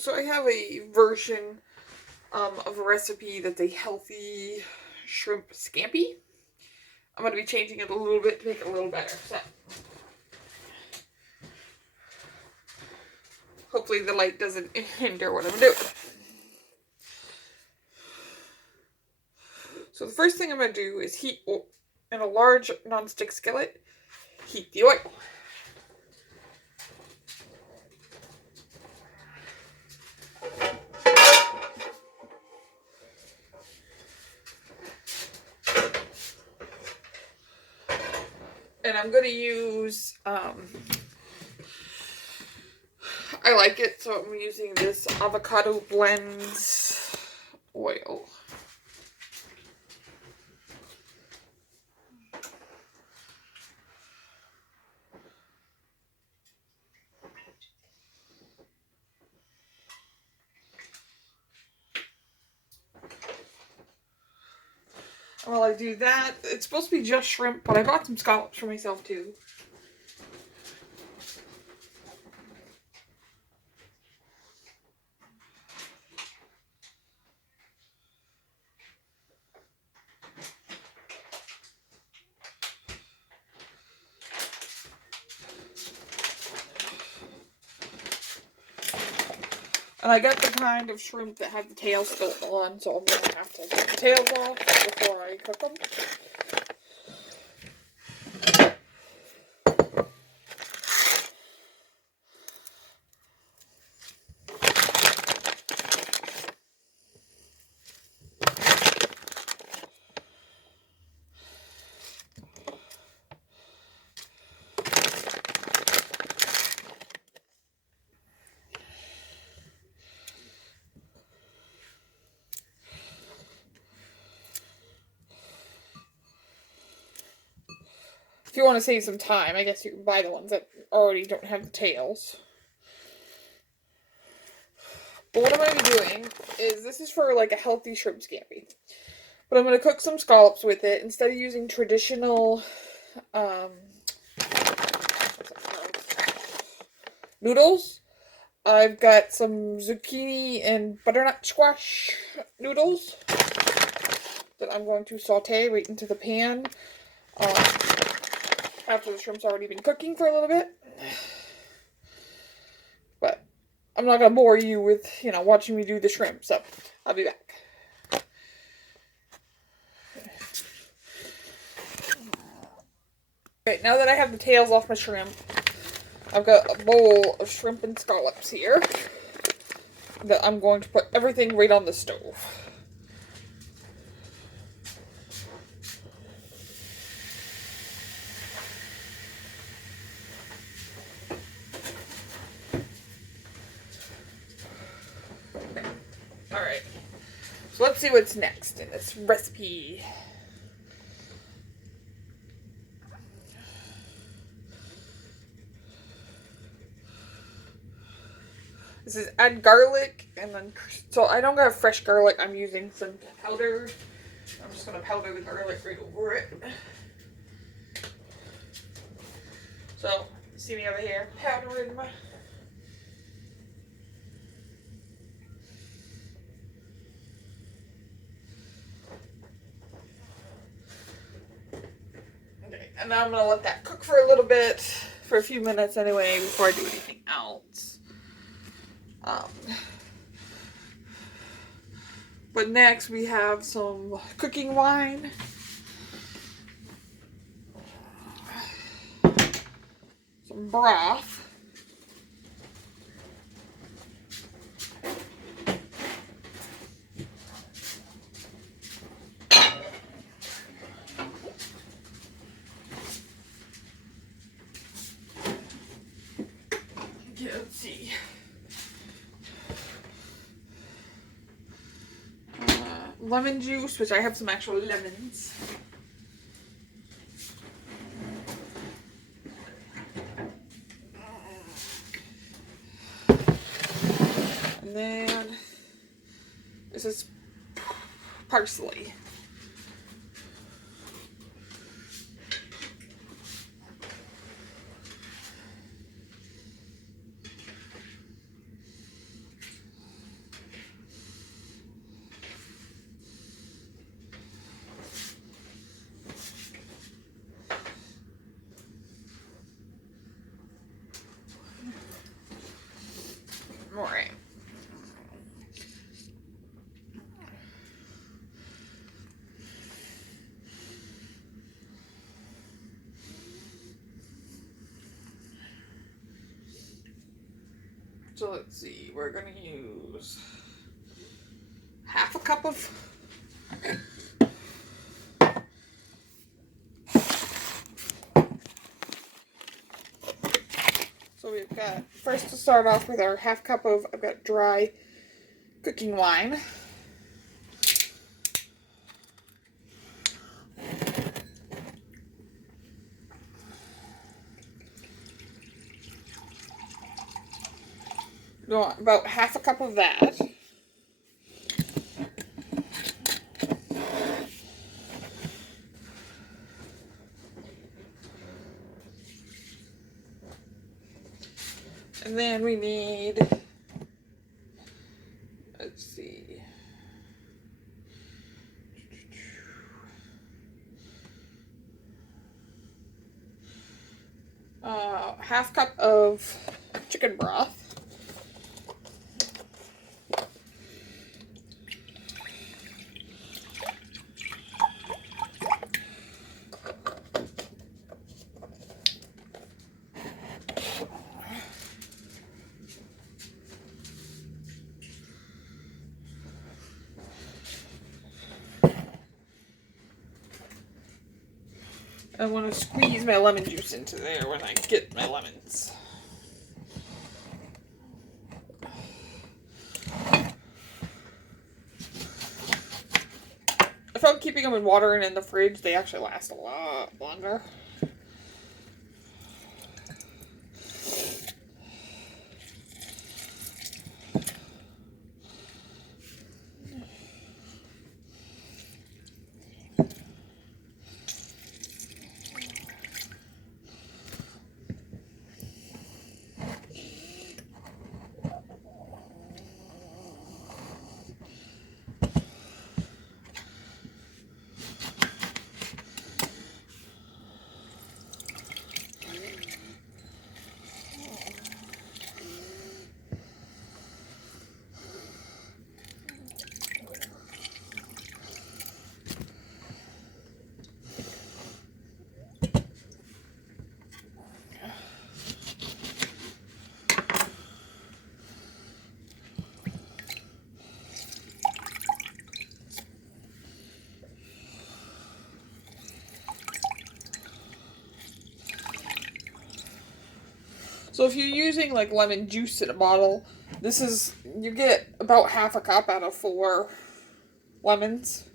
So I have a version of a recipe that's a healthy shrimp scampi. I'm going to be changing it a little bit to make it a little better. So hopefully the light doesn't hinder what I'm doing. So the first thing I'm going to do is heat in a large nonstick skillet, heat the oil. And I'm going to use, I like it, so I'm using this avocado blends oil. While I do that, it's supposed to be just shrimp, but I bought some scallops for myself too. And I got the kind of shrimp that have the tails still on, so I'm going to have to take the tails off before I cook them. If you want to save some time, I guess you can buy the ones that already don't have the tails. But what I'm going to be doing is, this is for like a healthy shrimp scampi. But I'm going to cook some scallops with it. Instead of using traditional noodles, I've got some zucchini and butternut squash noodles that I'm going to saute right into the pan after the shrimp's already been cooking for a little bit. But I'm not going to bore you with, watching me do the shrimp, so I'll be back. Okay, now that I have the tails off my shrimp, I've got a bowl of shrimp and scallops here that I'm going to put everything right on the stove. Alright, so let's see what's next in this recipe. This is add garlic, and then, so I don't got fresh garlic, I'm using some powder. I'm just going to powder the garlic right over it. So, see me over here, powdering my... Okay, and now I'm going to let that cook for a little bit, for a few minutes anyway, before I do anything else. But next we have some cooking wine. Some broth. Okay, let's see. Lemon juice, which I have some actual lemons. And then this is parsley. Alright. So let's see, we're going to use half a cup of so we've got, first to start off with our half cup of, I've got dry cooking wine. About half a cup of that. And then we need, let's see, half cup of chicken broth. I want to squeeze my lemon juice into there when I get my lemons. I found keeping them in water and in the fridge, they actually last a lot longer. So if you're using like lemon juice in a bottle, this is, you get about half a cup out of 4 lemons.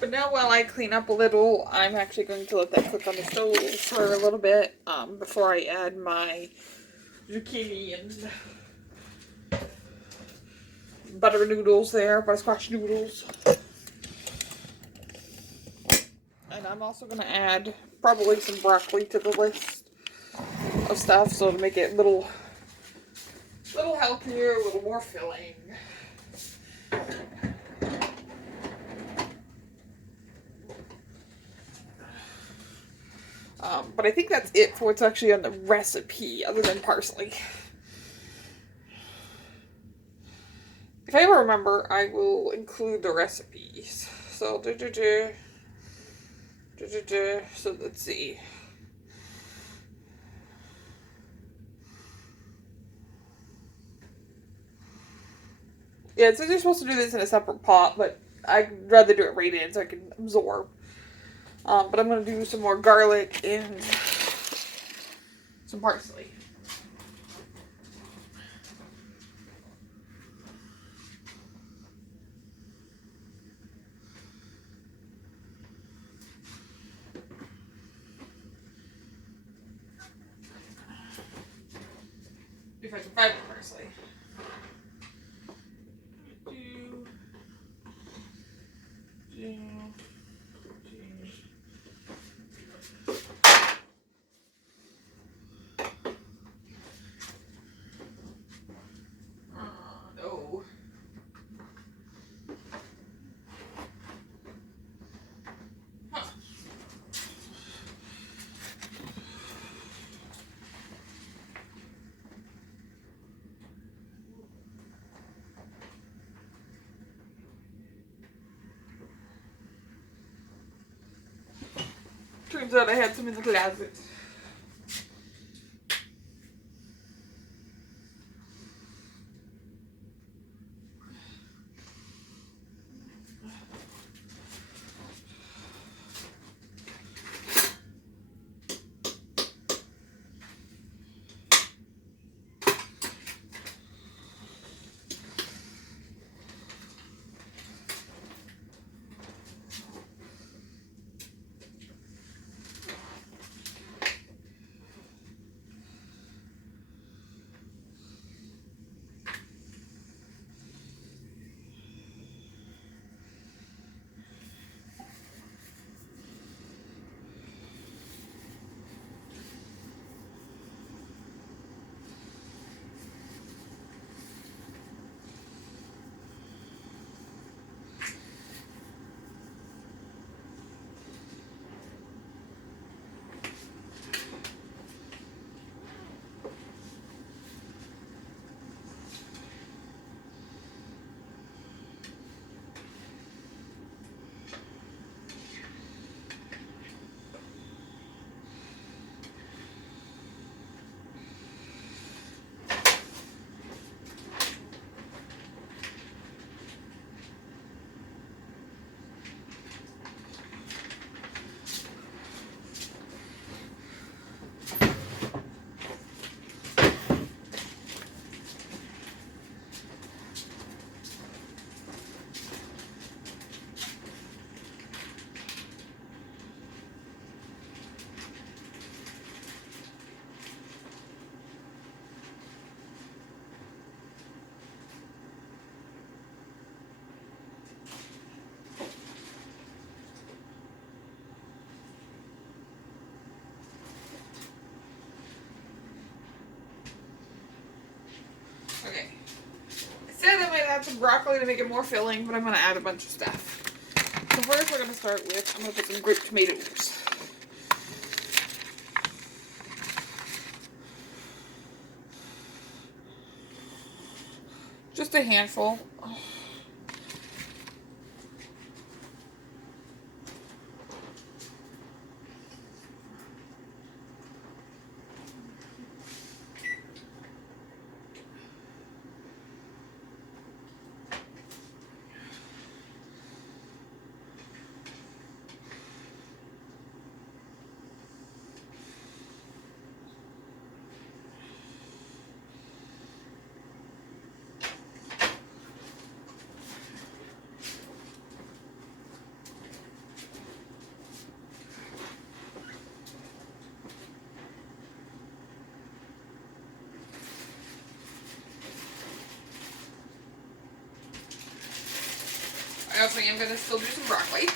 But now while I clean up a little, I'm actually going to let that cook on the stove for a little bit before I add my zucchini and butter noodles there, butterscotch noodles. And I'm also going to add probably some broccoli to the list of stuff, so to make it a little healthier, a little more filling. But I think that's it for what's actually on the recipe, other than parsley. If I ever remember, I will include the recipes. So, so let's see. Yeah, it says you're supposed to do this in a separate pot, but I'd rather do it right in so I can absorb. But I'm going to do some more garlic and some parsley. If I can find more parsley. Do. No. Huh. Turns out I had some in the closet. Okay. I said I might add some broccoli to make it more filling, but I'm going to add a bunch of stuff. So first we're going to start with, I'm going to put some grape tomatoes. Just a handful. I also am going to still do some broccoli.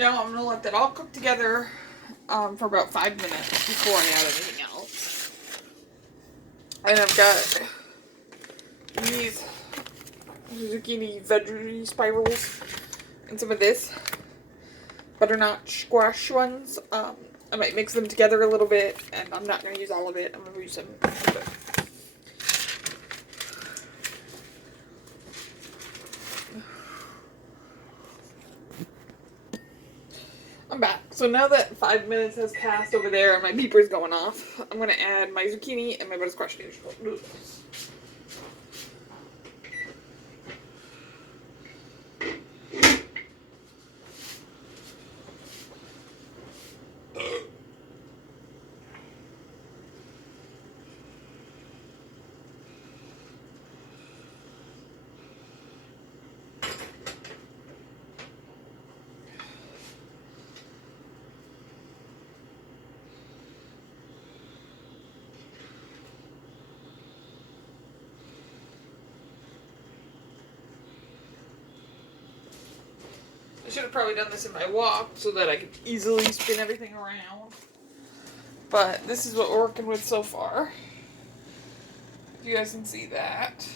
Now I'm going to let that all cook together for about 5 minutes before I add anything else. And I've got these zucchini veggie spirals and some of this butternut squash ones. I might mix them together a little bit, and I'm not going to use all of it. I'm going to use some of it. I'm back. So now that 5 minutes has passed over there and my beeper's going off, I'm going to add my zucchini and my butterscotch noodles. I should have probably done this in my wok so that I could easily spin everything around. But this is what we're working with so far. You guys can see that.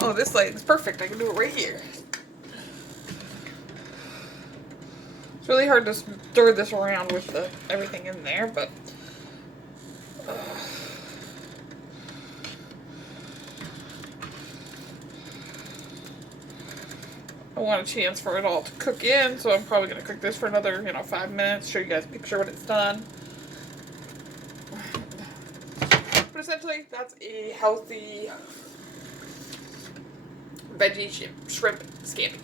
Oh, this light is perfect. I can do it right here. It's really hard to stir this around with everything in there, but I want a chance for it all to cook in, so I'm probably going to cook this for another, 5 minutes, show you guys a picture when it's done. But essentially, that's a healthy veggie shrimp scampi.